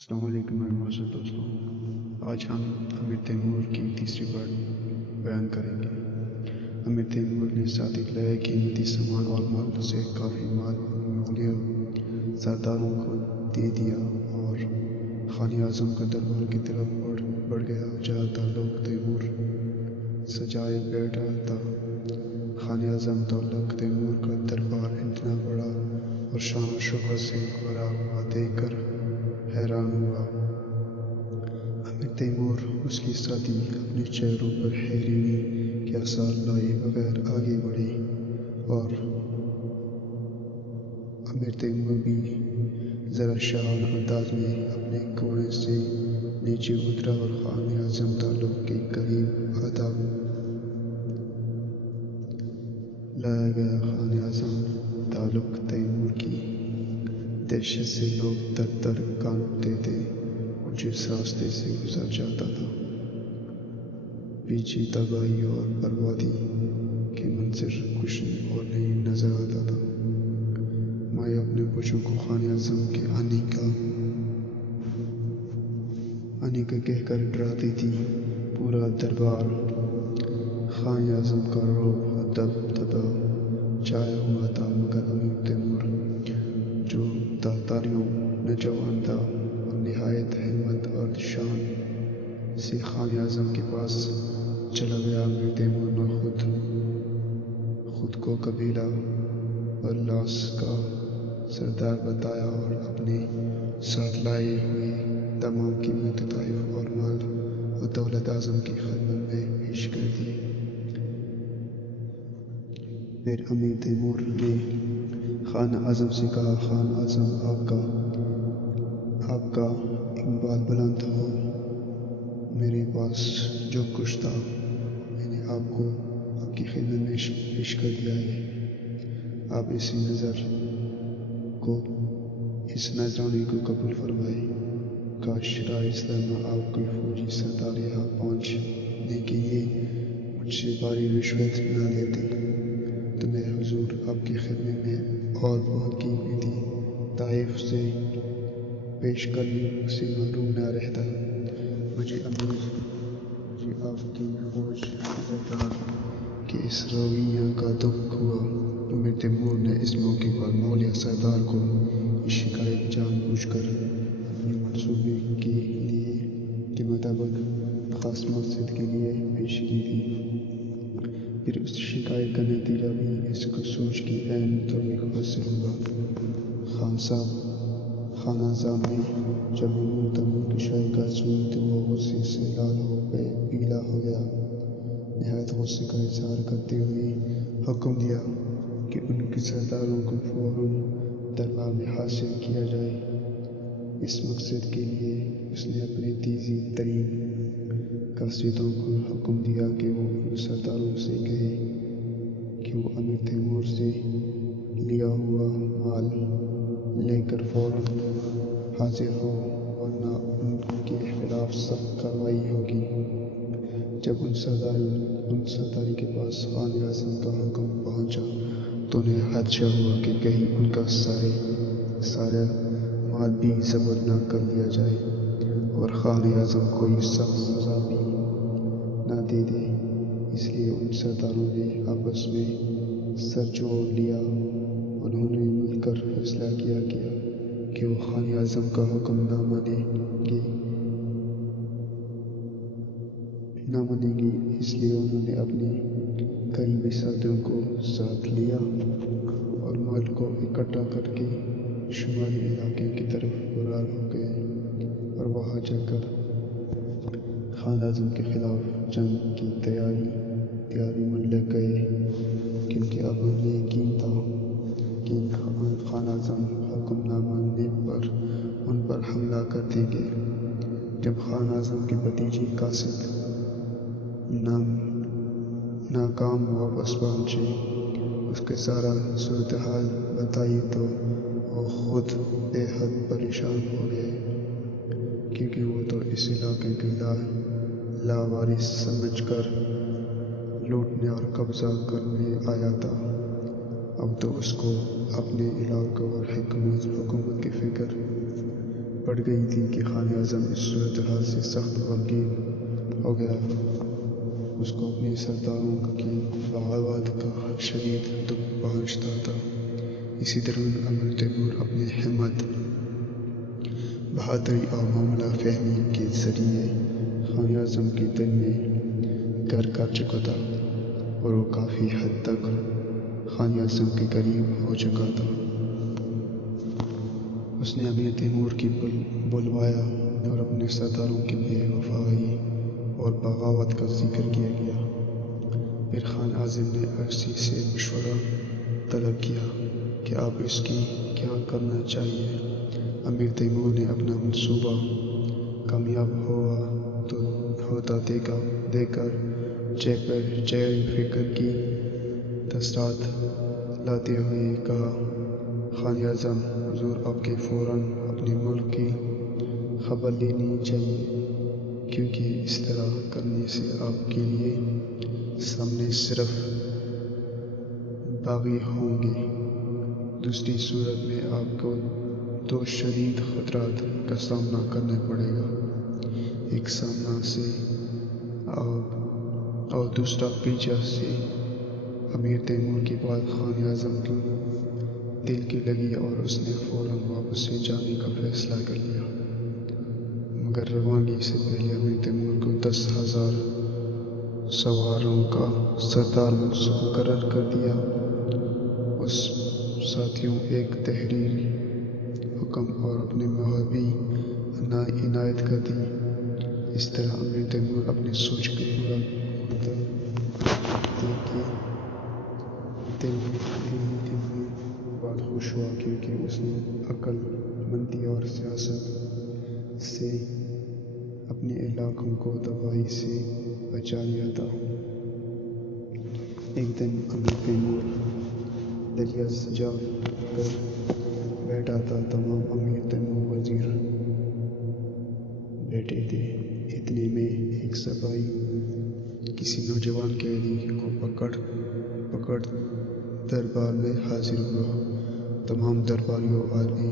السلام علیکم میرے معزز دوستوں، آج ہم امیر تیمور کی تیسری پارٹ بیان کریں گے۔ امیر تیمور نے صادق لائے قیمتی سامان اور مال سے کافی مال مغلیہ سرداروں کو دے دیا اور خان اعظم کا دربار کی طرف بڑھ گیا، جہاں تعلق تیمور سجائے بیٹھا تھا۔ خان اعظم تغلق تیمور کا دربار اتنا بڑا اور شان و شوکت سے بھرا ہوا دیکھ کر حیران ہوا۔ امیر تیمور اس کی ساتھی اپنے چہروں پر حیرانی کے آثار لائے بغیر آگے بڑھے اور امیر تیمور بھی ذرا شاہانہ انداز میں اپنے گھوڑے سے نیچے اترا اور خان اعظم تعلق کے قریب آداب لایا گیا۔ خان اعظم تعلق تیمور کی دہشت سے لوگ تر تر کانپتے تھے اور جس راستے سے گزر جاتا تھا پیچھے تباہی اور بربادی کے منظر کچھ اور نہیں نظر آتا تھا۔ مائیں اپنے بچوں کو خان اعظم کے آنے کا کہہ کر ڈراتی تھی۔ پورا دربار خان اعظم کا رعب و دبدبا چھایا ہوا تھا، مگر امیر تیمور جو تاتاریوں نوجوان تھا اور نہایت ہمت اور شان سے خان اعظم کے پاس چلا گیا۔ امیر تیمور نے خود کو قبیلہ برلاس کا سردار بتایا اور اپنے ساتھ لائے ہوئے تمام قیمتی تحائف اور مال و دولت اعظم کی خدمت میں پیش کر دی۔ پھر امیر تیمور نے خان اعظم سے کہا، خان اعظم آپ کا اقبال بلند ہو۔ میرے پاس جو کچھ تھا میں نے آپ کو آپ کی خدمت میں پیش کر دیا ہے۔ آپ اس نذرانے کو قبول فرمائیں۔ کاش راہ اسلام میں آپ کوئی فوجی سردار یہاں پہنچنے کے لیے مجھ سے بھاری رشوت نہ لیتے تو میں حضور آپ کی خدمت میں اور بہت قیمتی تحائف سے پیش کرنے سے محروم نہ رہتا۔ مجھے آپ کی فوج کے سردار کے اس رویے کا دکھ ہوا۔ امیر تیمور نے اس موقع پر مغلیہ سردار کو یہ شکایت جان بوجھ کر اپنے منصوبے کے مطابق خاص مقصد کے لیے پیش کی تھی۔ پھر اس شکایت کا نتیجہ بھی اس کو سوچ کے عین مطابق حاصل ہوا۔ خان اعظم نے جب امیر تیمور کی شکایت سنی تو وہ غصے سے لال و پیلا ہو گیا۔ نہایت غصے کا اظہار کرتے ہوئے حکم دیا کہ ان کے سرداروں کو فوراً دربار میں حاضر کیا جائے۔ اس مقصد کے لیے اس نے اپنے تیزی ترین قاصدوں کو حکم دیا کہ وہ ان سرداروں سے کہیں کہ وہ امیر تیمور سے لیا ہوا مال لے کر فوراً حاضر ہوں، ورنہ ان کے خلاف سخت کارروائی ہوگی۔ جب ان سرداروں کے پاس خان اعظم کا حکم پہنچا تو انہیں خدشہ ہوا کہ کہیں ان کا سارا مال بھی ضبط نہ کر لیا جائے اور خان اعظم کوئی سخت سزا بھی نہ دے دے۔ اس لیے ان سرداروں نے آپس میں سر جوڑ لیا اور انہوں نے مل کر فیصلہ کیا کہ وہ خان اعظم کا حکم نہ مانیں گے۔ اس لیے انہوں نے اپنے قریبی ساتھیوں کو ساتھ لیا اور مال کو اکٹھا کر کے شمالی علاقے کی طرف فرار ہو گئے اور وہاں جا کر خان اعظم کے خلاف جنگ کی تیاری میں لگ گئے، کیونکہ اب انہیں یقین تھا کہ خان اعظم حکم نہ ماننے پر ان پر حملہ کر دیں گے۔ جب خان اعظم کے بھتیجے قاصد ناکام واپس پہنچے، اس کے سارا صورتحال بتائی تو وہ خود بے حد پریشان ہو گئے، کیونکہ وہ تو اس علاقے کے لاوارث سمجھ کر لوٹنے اور قبضہ کرنے آیا تھا۔ اب تو اس کو اپنے علاقوں اور حکومت کی فکر بڑھ گئی تھی کہ خان اعظم اس صورتحال سے سخت غمگین ہو گیا۔ اس کو اپنے سرداروں کی بغاوت کا شدید دکھ پہنچتا تھا۔ اسی دوران امیر تیمور اپنی ہمت، بہادری اور معاملہ فہمی کے ذریعے خان اعظم کے دل میں گھر کر چکا تھا اور وہ کافی حد تک خان اعظم کے قریب ہو چکا تھا۔ اس نے امیر تیمور کی بلوایا اور اپنے سرداروں کی بے وفائی اور بغاوت کا ذکر کیا۔ پھر خان اعظم نے عرصی سے مشورہ طلب کیا کہ اب اس کی کیا کرنا چاہیے۔ امیر تیمور نے اپنا منصوبہ کامیاب ہوتا دیکھ کر چہرے فکر کی تاثرات لاتے ہوئے کہا، خان اعظم حضور، آپ کے فوراً اپنے ملک کی خبر لینی چاہیے، کیونکہ اس طرح کرنے سے آپ کے لیے سامنے صرف باغی ہوں گے۔ دوسری صورت میں آپ کو دو شدید خطرات کا سامنا کرنا پڑے گا، ایک سامنے سے اور دوسرا پیچھے سے۔ امیر تیمور کی بات خان اعظم کے دل کی لگی اور اس نے فوراً واپس سے جانے کا فیصلہ کر لیا۔ مگر روانگی سے پہلے امیر تیمور کو 10,000 سواروں کا سردار مقرر کر دیا۔ اس ساتھیوں ایک تحریری حکم اور اپنی مہر بھی عنایت کر دی۔ اس طرح امیر تیمور اپنی سوچ کو پورا ہوتے دل میں بہت خوش ہوا، کیونکہ اس نے عقل مندی اور سیاست سے اپنے علاقوں کو تباہی سے بچا لیا تھا۔ ایک دن امیر تیمور دریا جا کر بیٹھا تھا۔ تمام امیر تیمور وزیر بیٹھے تھے۔ اتنے میں ایک سپاہی کسی نوجوان قیدی کو پکڑ دربار میں حاضر ہوا۔ تمام درباریوں آنے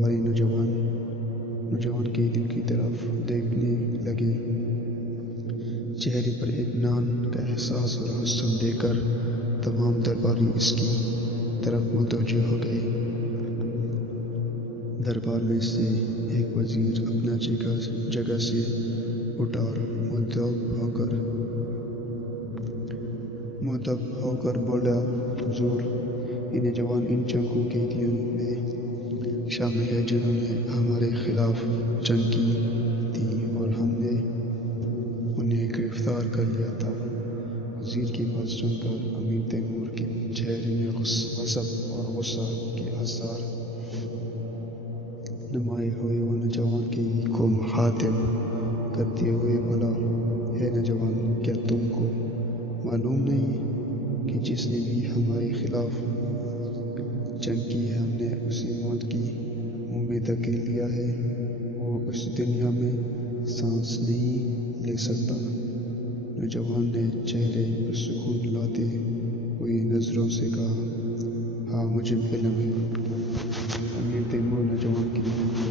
والے نوجوان قیدی کی طرف دیکھنے لگے۔ چہرے پر اطمینان کا احساس اور حسن دیکھ کر تمام درباری اس کی طرف متوجہ ہو گئے۔ دربار میں سے ایک وزیر اپنا جگہ سے اٹھا اور مؤدب ہو کر بولا، حضور، یہ نوجوان ان جنگجو قیدیوں میں شامل ہیں جنہوں نے ہمارے خلاف جنگ کی تھی اور ہم نے انہیں گرفتار کر لیا تھا۔ وزیر کی بات سن کر امیر تیمور کے چہرے میں غضب اور غصہ کے آثار نمایاں ہوئے۔ وہ نوجوان قیدی کو مخاطب کرتے ہوئے بولا، اے نوجوان، کیا تم کو معلوم نہیں کہ جس نے بھی ہمارے خلاف جنگ کی ہے ہم نے اسے موت کی منہ میں دھکیل دیا ہے؟ وہ اس دنیا میں سانس نہیں لے سکتا۔ نوجوان نے چہرے پر سکون لاتے ہوئے نظروں سے کہا، ہاں، مجھے علم ہے۔ امیر تیمور نوجوان قیدی کو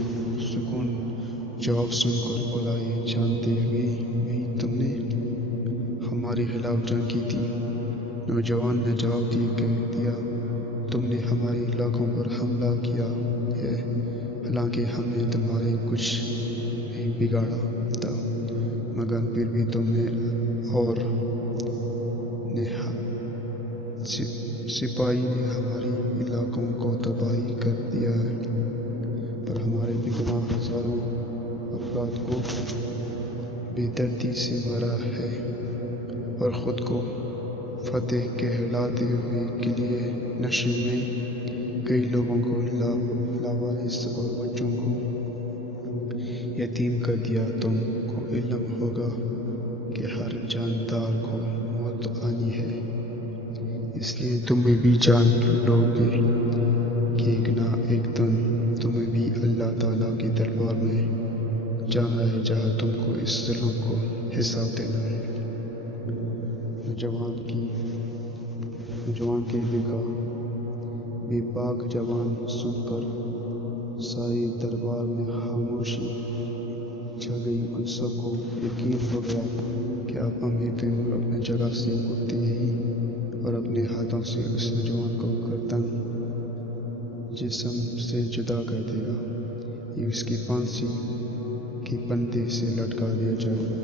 سکون جواب سن کر بولا، یہ جانتے ہوئے بھی تم نے ہمارے خلاف جنگ کی تھی؟ نوجوان نے جواب دیا، تم نے ہمارے علاقوں پر حملہ کیا ہے، حالانکہ ہم نے تمہارے کچھ نہیں بگاڑا تھا، مگر پھر بھی تم نے اور سپاہی نے ہمارے علاقوں کو تباہ کر دیا ہے، پر ہمارے بیگناہ ہزاروں افراد کو بے دردی سے مارا ہے اور خود کو فتح کہلاتے ہوئے قلعے نشین میں کئی لوگوں کو لاوارث اور بچوں کو یتیم کر دیا۔ تم کو علم ہوگا کہ ہر جاندار کو موت آنی ہے، اس لیے تم بھی جان لو گے کہ ایک نہ ایک دن تمہیں بھی اللہ تعالیٰ کے دربار میں جانا ہے، جہاں تم کو اس ظلم کو حساب دینا ہے۔ نوجوان قیدی کا بے باک جواب سن کر ساری دربار میں خاموشی چھا گئی۔ ان سب کو یقین ہو گیا کہ اب امیر تیمور اپنے جگہ سے اٹھتے ہی اور اپنے ہاتھوں سے اس نوجوان کو گردن جسم سے جدا کر دے گا، یہ اس کی پھانسی کے پنڈے سے لٹکا دیا جائے گا۔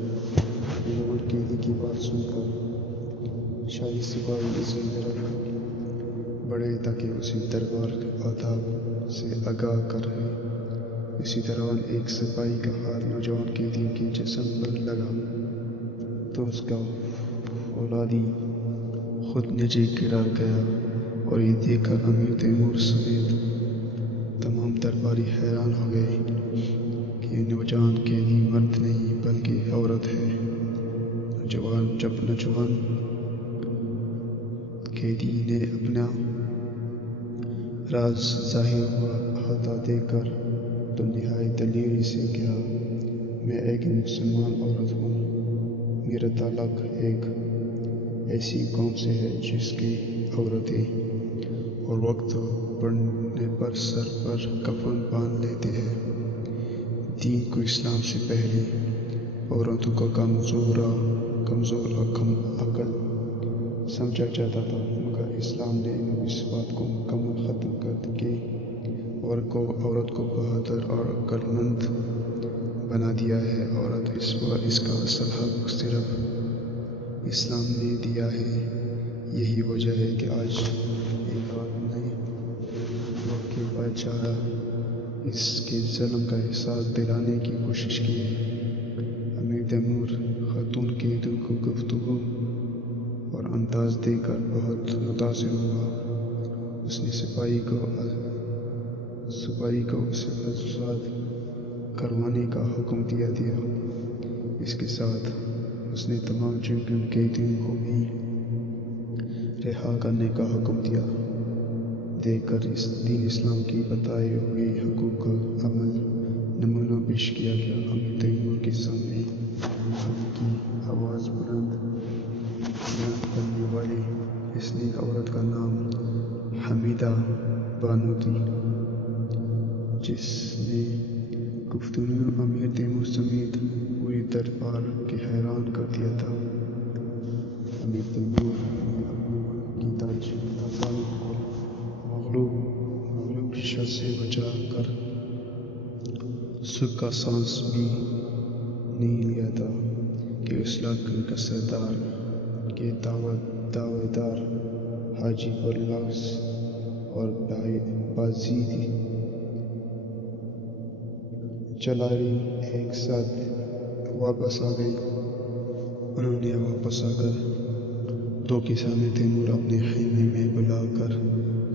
نوجوان قیدی کی بات سن کر شاہی سپاہی اسی طرف بڑھے تاکہ اسے دربار آداب سے آگاہ کرے۔ اسی دوران ایک سپاہی کا ہاتھ نوجوان قیدی کے جسم پر لگا تو اس کا فولادی خود نیچے گر گیا، اور یہ دیکھ کر امیر تیمور سمیت تمام درباری حیران ہو گئے کہ یہ نوجوان قیدی مرد نہیں بلکہ عورت ہے۔ جب نوجوان قیدی نے اپنا راز ظاہر ہوا ہوتا دیکھ کر تو نہایت دلیری سے کہا، میں ایک مسلمان عورت ہوں، میرا تعلق ایک ایسی قوم سے ہے جس کی عورتیں اور وقت پڑنے پر سر پر کفن باندھ لیتے ہیں۔ دین کو اسلام سے پہلے عورتوں کو کمزور اور کم عقل سمجھا جاتا تھا، مگر اسلام نے اس بات کو مکمل ختم کر کے عورت کو بہادر اور عقل مند بنا دیا ہے۔ عورت اس کا اصل حق صرف اسلام نے دیا ہے۔ یہی وجہ ہے کہ آج ایک عورت نئے وقت کے بادشاہ اس کے ظلم کا احساس دلانے کی کوشش کی ہے۔ امیر تیمور خاتون قیدی کو گفتگو اور انداز دیکھ کر بہت متاثر ہوا۔ اس نے سپاہی کو اسے آزاد کروانے کا حکم دیا۔ اس کے ساتھ اس نے تمام قیدیوں کو بھی رہا کرنے کا حکم دیا۔ دیکھ کر دین اسلام کی بتائے ہوئے حقوق کا عمل نمونہ پیش کیا گیا۔ امیر تیمور کے سامنے ہلکی آواز بلند کرنے والی اس نیک عورت کا نام حمیدہ بانو تھی، جس نے گفتگو امیر تیمور سمیت پورے دربار کے حیران کر دیا تھا۔ امیر تیمور نے اپنے ملک کی تاج کو مغلوب شہ سے بچا کر سکھ کا سانس بھی نہیں لیا تھا کہ اس لشکر کا سردار کے دعوے دار حاجی برلاس اور بازید چلائی ایک ساتھ واپس آ گئی۔ انہوں نے واپس آ کر دو کے سامنے تیمور اپنے خیمے میں بلا کر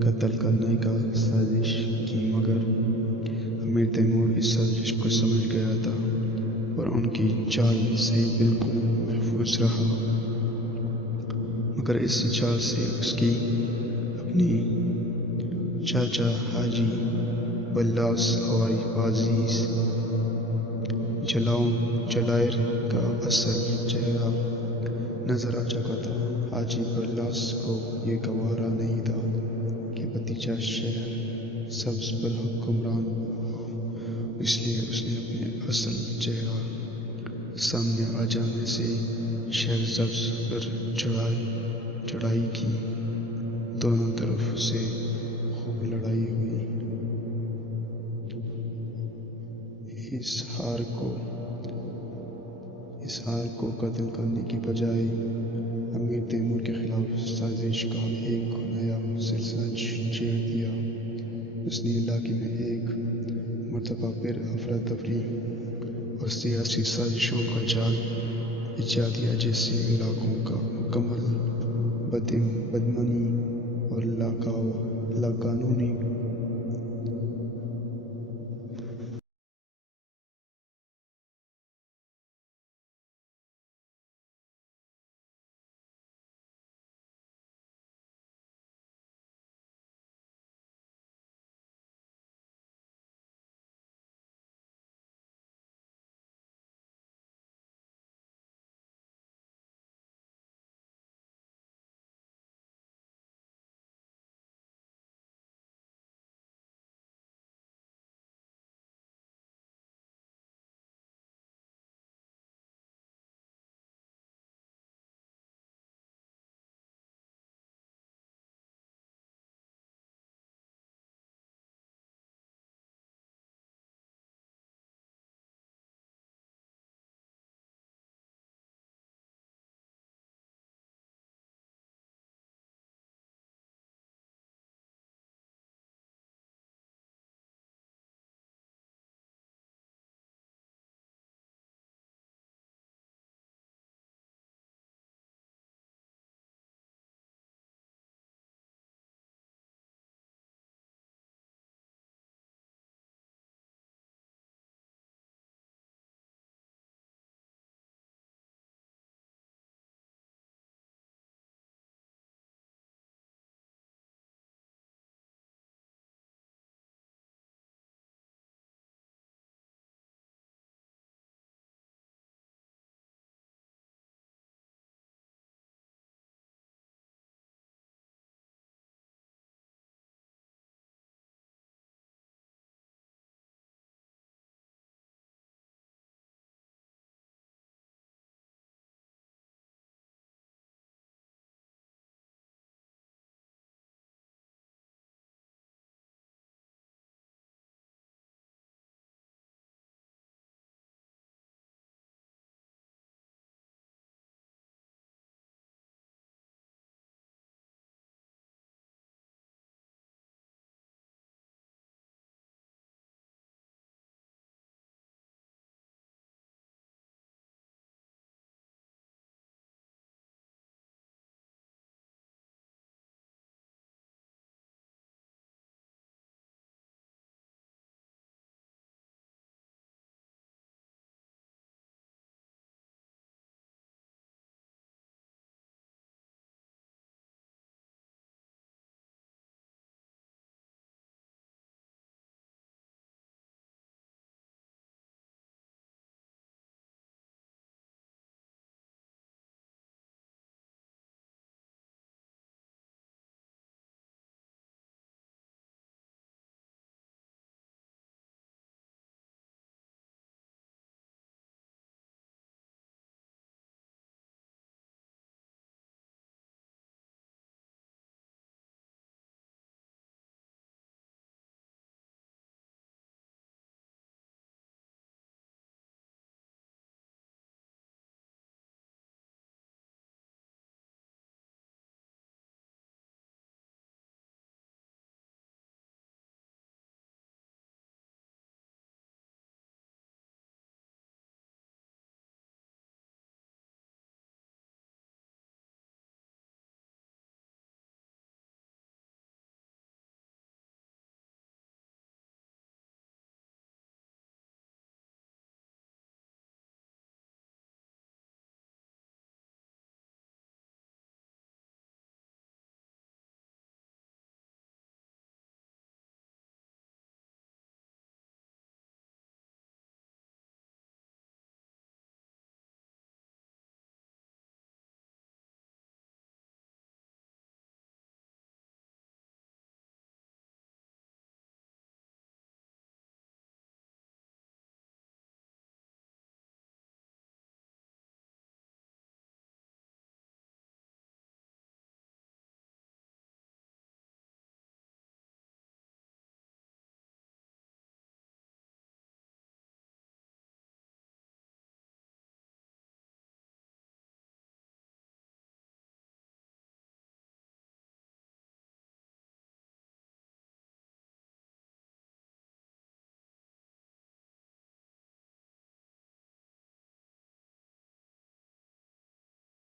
قتل کرنے کا سازش کی، مگر امیر تیمور اس سازش کو سمجھ گیا تھا اور ان کی چال سے بالکل محفوظ رہا۔ مگر اس چال سے اس کی اپنی چاچا حاجی برلاس اور بازید چلایر کا اصل چہرہ نظر آ چکا تھا۔ حاجی برلاس کو یہ گوارا نہیں تھا کہ بھتیجا شہر سبز پر حکمران ہو، اس لیے اس نے اپنے اصل چہرہ سامنے آ جانے سے شہر سبز پر چڑھائی کی۔ دونوں طرف سے خوب لڑائی ہوئی۔ اس ہار کو قتل کرنے کی بجائے امیر تیمور کے خلاف سازش کا ایک نیا سلسلہ چھیڑ دیا۔ اس نے علاقے میں ایک مرتبہ پھر افراتفری اور سیاسی سازشوں کا جال بچھا دیا، جس سے علاقوں کا مکمل بدامنی اور لاقانونی